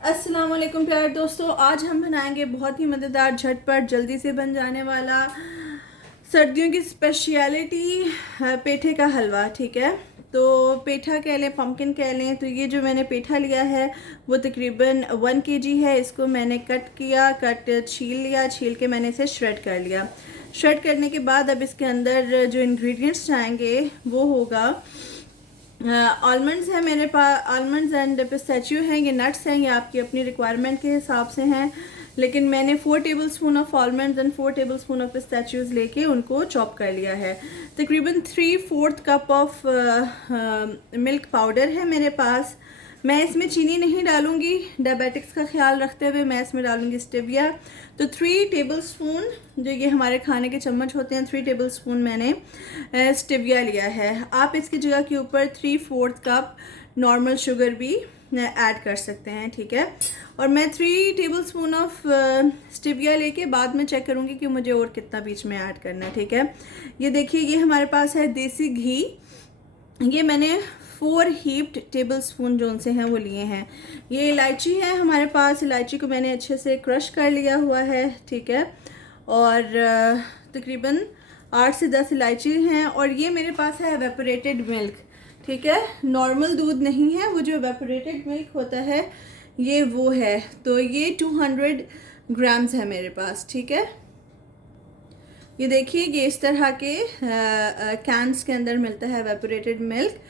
अस्सलाम वालेकुम प्यारे दोस्तों, आज हम बनाएंगे बहुत ही मज़ेदार झटपट जल्दी से बन जाने वाला सर्दियों की स्पेशलिटी पेठे का हलवा। ठीक है, तो पेठा कह लें, पम्पकिन कह लें। तो ये जो मैंने पेठा लिया है वो तकरीबन 1 kg है। इसको मैंने छील लिया, छील के मैंने इसे श्रेड कर लिया। श्रेड करने के बाद अब इसके अंदर जो इंग्रेडिएंट्स जाएंगे वो होगा आलमंड्स हैं मेरे पास, आलमंड्स एंड पिस्ताचियो हैं। ये नट्स हैं, ये आपकी अपनी रिक्वायरमेंट के हिसाब से हैं। लेकिन मैंने 4 tablespoon of almonds and 4 tablespoon of pistachios लेके उनको चॉप कर लिया है। तकरीबन 3/4 कप ऑफ मिल्क पाउडर है मेरे पास। मैं इसमें चीनी नहीं डालूंगी, डायबिटिक्स का ख्याल रखते हुए मैं इसमें डालूंगी स्टेविया। तो 3 टेबलस्पून, जो ये हमारे खाने के चम्मच होते हैं, 3 टेबलस्पून मैंने स्टेविया लिया है। आप इसकी जगह के ऊपर 3/4 कप नॉर्मल शुगर भी ऐड कर सकते हैं। ठीक है, और मैं 3 टेबलस्पून ऑफ स्टेविया लेके बाद में चेक करूँगी कि मुझे और कितना बीच में ऐड करना है। ठीक है, ये देखिए, ये हमारे पास है देसी घी। ये मैंने 4 हीप्ड टेबल स्पून जो उनसे हैं वो लिए हैं। ये इलायची है हमारे पास, इलायची को मैंने अच्छे से क्रश कर लिया हुआ है। ठीक है, और तकरीबन 8 से 10 इलायची हैं। और ये मेरे पास है एवेपोरेटेड मिल्क। ठीक है, नॉर्मल दूध नहीं है, वो जो एवेपोरेटेड मिल्क होता है ये वो है। तो ये 200 ग्राम्स है मेरे पास। ठीक है, ये देखिए, ये इस तरह के कैंस के अंदर मिलता है एवेपोरेटेड मिल्क।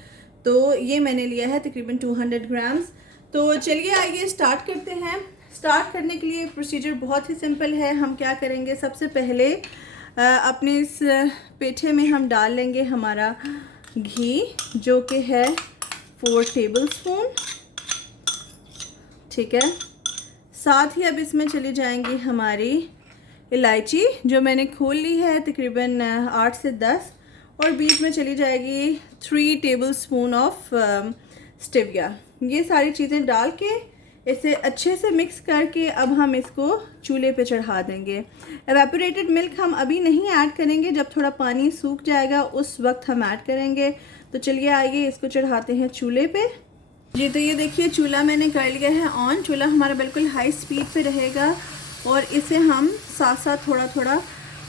तो ये मैंने लिया है तकरीबन 200 ग्राम्स। तो चलिए आइए स्टार्ट करते हैं। स्टार्ट करने के लिए प्रोसीजर बहुत ही सिंपल है। हम क्या करेंगे, सबसे पहले अपने इस पेठे में हम डाल लेंगे हमारा घी, जो कि है 4 टेबलस्पून। ठीक है, साथ ही अब इसमें चली जाएंगी हमारी इलायची, जो मैंने खोल ली है तकरीबन 8 से 10, और बीच में चली जाएगी 3 टेबलस्पून ऑफ स्टेविया। ये सारी चीज़ें डाल के इसे अच्छे से मिक्स करके अब हम इसको चूल्हे पे चढ़ा देंगे। एवेपोरेटेड मिल्क हम अभी नहीं ऐड करेंगे, जब थोड़ा पानी सूख जाएगा उस वक्त हम ऐड करेंगे। तो चलिए आइए इसको चढ़ाते हैं चूल्हे पे। जी, तो ये देखिए, चूल्हा मैंने कर लिया है ऑन। चूल्हा हमारा बिल्कुल हाई स्पीड पे रहेगा और इसे हम साथ साथ थोड़ा थोड़ा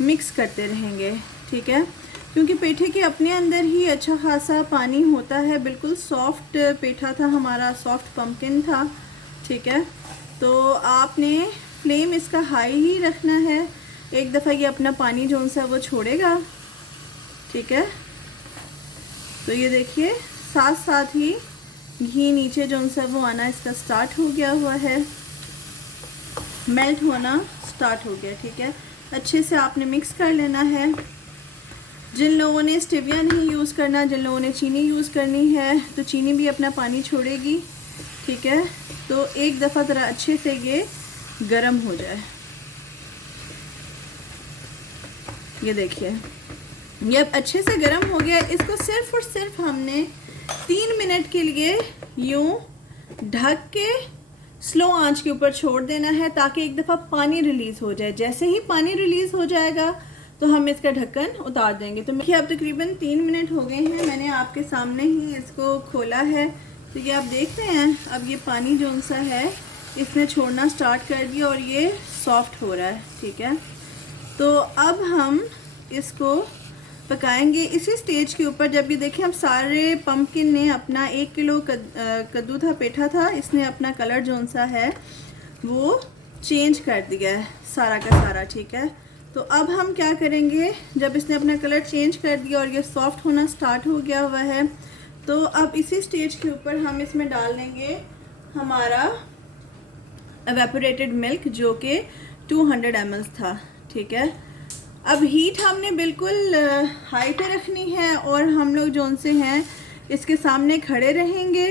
मिक्स करते रहेंगे। ठीक है, क्योंकि पेठे के अपने अंदर ही अच्छा खासा पानी होता है। बिल्कुल सॉफ्ट पेठा था हमारा, सॉफ्ट पम्पकिन था। ठीक है, तो आपने फ्लेम इसका हाई ही रखना है। एक दफ़ा ये अपना पानी जो सा वो छोड़ेगा। ठीक है, तो ये देखिए, साथ साथ ही घी नीचे जो सा वो आना इसका स्टार्ट हो गया हुआ है, मेल्ट होना स्टार्ट हो गया। ठीक है, अच्छे से आपने मिक्स कर लेना है। जिन लोगों ने स्टेविया नहीं यूज़ करना, जिन लोगों ने चीनी यूज़ करनी है, तो चीनी भी अपना पानी छोड़ेगी। ठीक है, तो एक दफ़ा ज़रा अच्छे से ये गरम हो जाए। ये देखिए, ये अब अच्छे से गरम हो गया। इसको सिर्फ और सिर्फ हमने 3 मिनट के लिए यूँ ढक के स्लो आंच के ऊपर छोड़ देना है, ताकि एक दफ़ा पानी रिलीज़ हो जाए। जैसे ही पानी रिलीज़ हो जाएगा तो हम इसका ढक्कन उतार देंगे। तो देखिए, अब तकरीबन 3 मिनट हो गए हैं, मैंने आपके सामने ही इसको खोला है। तो ये आप देख रहे हैं, अब ये पानी जो सा है इसने छोड़ना स्टार्ट कर दिया और ये सॉफ्ट हो रहा है। ठीक है, तो अब हम इसको पकाएंगे इसी स्टेज के ऊपर। जब ये देखें, हम सारे पम्पकिन ने अपना 1 किलो कद्दू था, पेठा था, इसने अपना कलर जो सा है वो चेंज कर दिया है सारा का सारा। ठीक है, तो अब हम क्या करेंगे, जब इसने अपना कलर चेंज कर दिया और ये सॉफ्ट होना स्टार्ट हो गया हुआ है, तो अब इसी स्टेज के ऊपर हम इसमें डाल देंगे हमारा एवेपोरेटेड मिल्क, जो कि 200 ml था। ठीक है, अब हीट हमने बिल्कुल हाई पे रखनी है और हम लोग जो उनसे हैं इसके सामने खड़े रहेंगे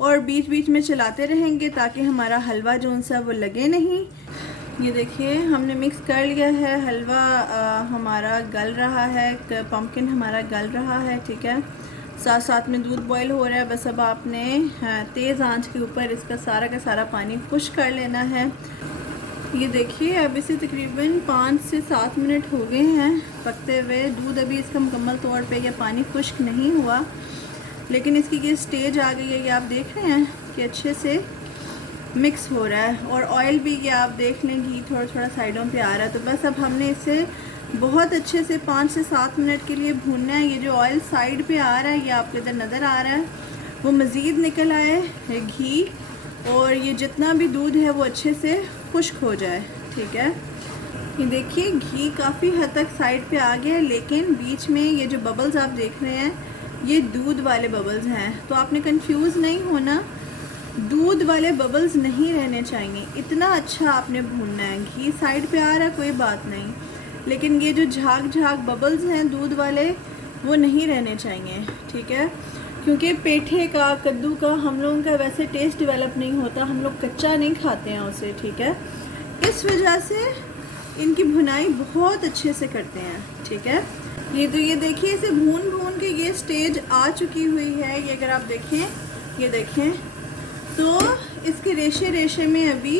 और बीच बीच में चलाते रहेंगे, ताकि हमारा हलवा जो उनसा वो लगे नहीं। ये देखिए, हमने मिक्स कर लिया है, हलवा हमारा गल रहा है, पम्पकिन हमारा गल रहा है। ठीक है, साथ साथ में दूध बॉईल हो रहा है। बस अब आपने तेज़ आंच के ऊपर इसका सारा का सारा पानी खुश कर लेना है। ये देखिए, अब इसे तकरीबन 5 से 7 मिनट हो गए हैं पकते हुए। दूध अभी इसका मुकम्मल तौर पे या पानी खुश्क नहीं हुआ, लेकिन इसकी ये स्टेज आ गई है। ये आप देख रहे हैं कि अच्छे से मिक्स हो रहा है और ऑयल भी ये आप देख लें घी थोड़ा थोड़ा साइडों पे आ रहा है। तो बस अब हमने इसे बहुत अच्छे से 5 से 7 मिनट के लिए भूनना है। ये जो ऑयल साइड पे आ रहा है ये आपको इधर नज़र आ रहा है, वो मज़ीद निकल आए घी, और ये जितना भी दूध है वो अच्छे से खुश्क हो जाए। ठीक है, ये देखिए घी काफ़ी हद तक साइड पे आ गया है, लेकिन बीच में ये जो बबल्स आप देख रहे हैं ये दूध वाले बबल्स हैं। तो आपने कंफ्यूज नहीं होना, दूध वाले बबल्स नहीं रहने चाहिए। इतना अच्छा आपने भूनना है। घी साइड पे आ रहा है कोई बात नहीं, लेकिन ये जो झाग झाग बबल्स हैं दूध वाले वो नहीं रहने चाहिए। ठीक है, क्योंकि पेठे का, कद्दू का हम लोगों का वैसे टेस्ट डेवलप नहीं होता, हम लोग कच्चा नहीं खाते हैं उसे। ठीक है, इस वजह से इनकी भुनाई बहुत अच्छे से करते हैं। ठीक है, ये तो ये देखिए इसे भून भून के ये स्टेज आ चुकी हुई है। ये अगर आप देखें, ये देखें तो इसके रेशे रेशे में अभी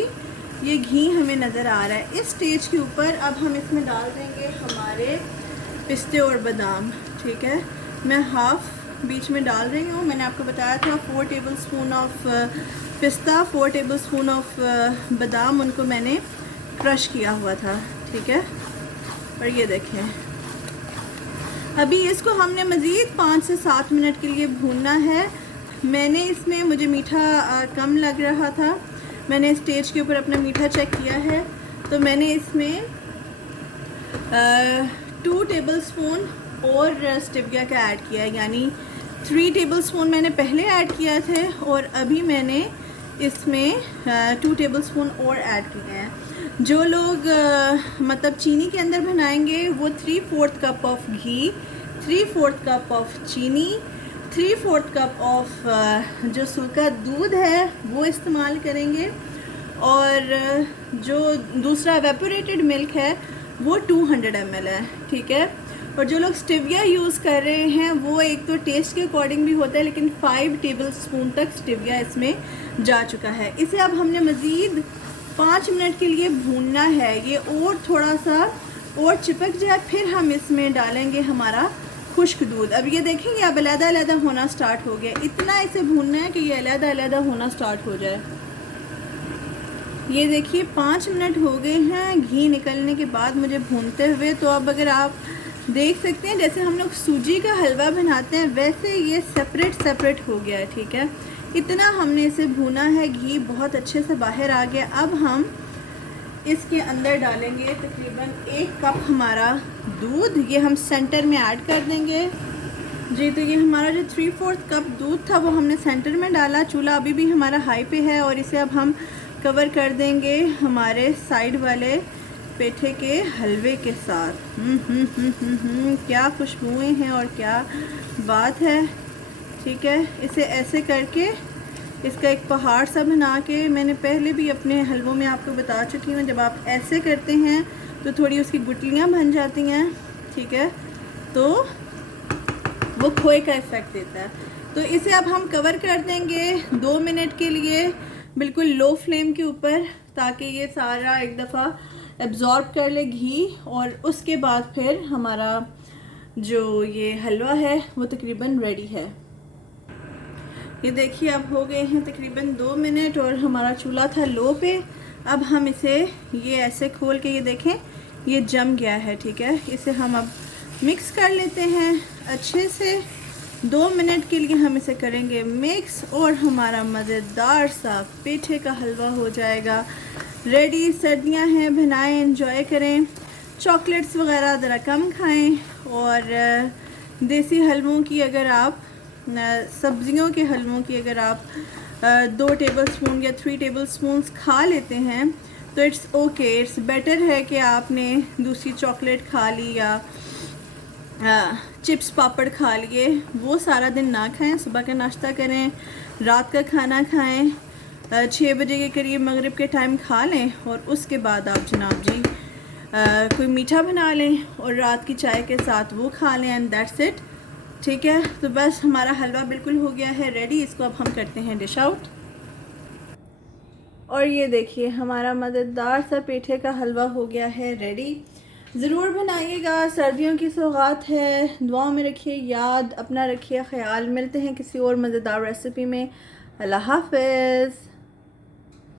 ये घी हमें नज़र आ रहा है। इस स्टेज के ऊपर अब हम इसमें डाल देंगे हमारे पिस्ते और बादाम। ठीक है, मैं हाफ बीच में डाल रही हूँ। मैंने आपको बताया था 4 टेबलस्पून ऑफ पिस्ता, 4 टेबलस्पून ऑफ बादाम, उनको मैंने क्रश किया हुआ था। ठीक है, और ये देखें अभी इसको हमने मज़ीद 5 से 7 मिनट के लिए भूनना है। मैंने इसमें, मुझे मीठा कम लग रहा था, मैंने स्टेज के ऊपर अपना मीठा चेक किया है, तो मैंने इसमें 2 टेबलस्पून और स्टिविया का ऐड किया है, यानी 3 टेबलस्पून मैंने पहले ऐड किया थे और अभी मैंने इसमें 2 टेबलस्पून और ऐड किए हैं। जो लोग मतलब चीनी के अंदर बनाएंगे वो 3/4 cup of ghee, 3/4 cup of चीनी, 3/4 कप ऑफ जो सूखा दूध है वो इस्तेमाल करेंगे, और जो दूसरा एवेपोरेटेड मिल्क है वो 200 ml है। ठीक है, और जो लोग स्टिविया यूज़ कर रहे हैं वो एक तो टेस्ट के अकॉर्डिंग भी होता है, लेकिन 5 टेबलस्पून तक स्टिविया इसमें जा चुका है। इसे अब हमने मज़ीद 5 मिनट के लिए भूनना है। ये और थोड़ा सा और चिपक जाए, फिर हम इसमें डालेंगे हमारा खुश्क दूध। अब ये देखेंगे अब अलग-अलग होना स्टार्ट हो गया। इतना इसे भूनना है कि ये अलग-अलग होना स्टार्ट हो जाए। ये देखिए 5 मिनट हो गए हैं घी निकलने के बाद मुझे भूनते हुए। तो अब अगर आप देख सकते हैं जैसे हम लोग सूजी का हलवा बनाते हैं वैसे ये सेपरेट हो गया है। ठीक है, इतना हमने इसे भूना है, घी बहुत अच्छे से बाहर आ गया। अब हम इसके अंदर डालेंगे तकरीबन 1 कप हमारा दूध, ये हम सेंटर में ऐड कर देंगे। जी, तो ये हमारा जो 3/4 कप दूध था वो हमने सेंटर में डाला। चूल्हा अभी भी हमारा हाई पे है और इसे अब हम कवर कर देंगे हमारे साइड वाले पेठे के हलवे के साथ। क्या खुशबुएं हैं और क्या बात है। ठीक है, इसे ऐसे करके इसका एक पहाड़ सा बना के, मैंने पहले भी अपने हलवों में आपको बता चुकी हूँ, जब आप ऐसे करते हैं तो थोड़ी उसकी गुठलियाँ बन जाती हैं। ठीक है, तो वो खोए का इफ़ेक्ट देता है। तो इसे अब हम कवर कर देंगे 2 मिनट के लिए बिल्कुल लो फ्लेम के ऊपर, ताकि ये सारा एक दफ़ा एब्ज़ॉर्ब कर ले घी, और उसके बाद फिर हमारा जो ये हलवा है वो तकरीबन रेडी है। ये देखिए अब हो गए हैं तकरीबन 2 मिनट और हमारा चूल्हा था लो पे। अब हम इसे ये ऐसे खोल के, ये देखें ये जम गया है। ठीक है, इसे हम अब मिक्स कर लेते हैं अच्छे से। 2 मिनट के लिए हम इसे करेंगे मिक्स और हमारा मज़ेदार सा पेठे का हलवा हो जाएगा रेडी। सर्दियां हैं, बनाएं, एंजॉय करें। चॉकलेट्स वगैरह ज़रा कम खाएं, और देसी हलवों की अगर आप, सब्जियों के हलवों की अगर आप 2 टेबलस्पून या 3 टेबलस्पून खा लेते हैं तो इट्स ओके, इट्स बेटर है कि आपने दूसरी चॉकलेट खा ली या चिप्स पापड़ खा लिए, वो सारा दिन ना खाएं। सुबह का नाश्ता करें, रात का खाना खाएं, 6 बजे के करीब मगरिब के टाइम खा लें, और उसके बाद आप जनाब जी कोई मीठा बना लें और रात की चाय के साथ वो खा लें, एंड दैट्स इट। ठीक है, तो बस हमारा हलवा बिल्कुल हो गया है रेडी। इसको अब हम करते हैं डिश आउट। और ये देखिए हमारा मज़ेदार सा पेठे का हलवा हो गया है रेडी। ज़रूर बनाइएगा, सर्दियों की सौगात है। दुआओं में रखिए याद, अपना रखिए ख्याल। मिलते हैं किसी और मज़ेदार रेसिपी में। अल्लाह हाफ़िज़।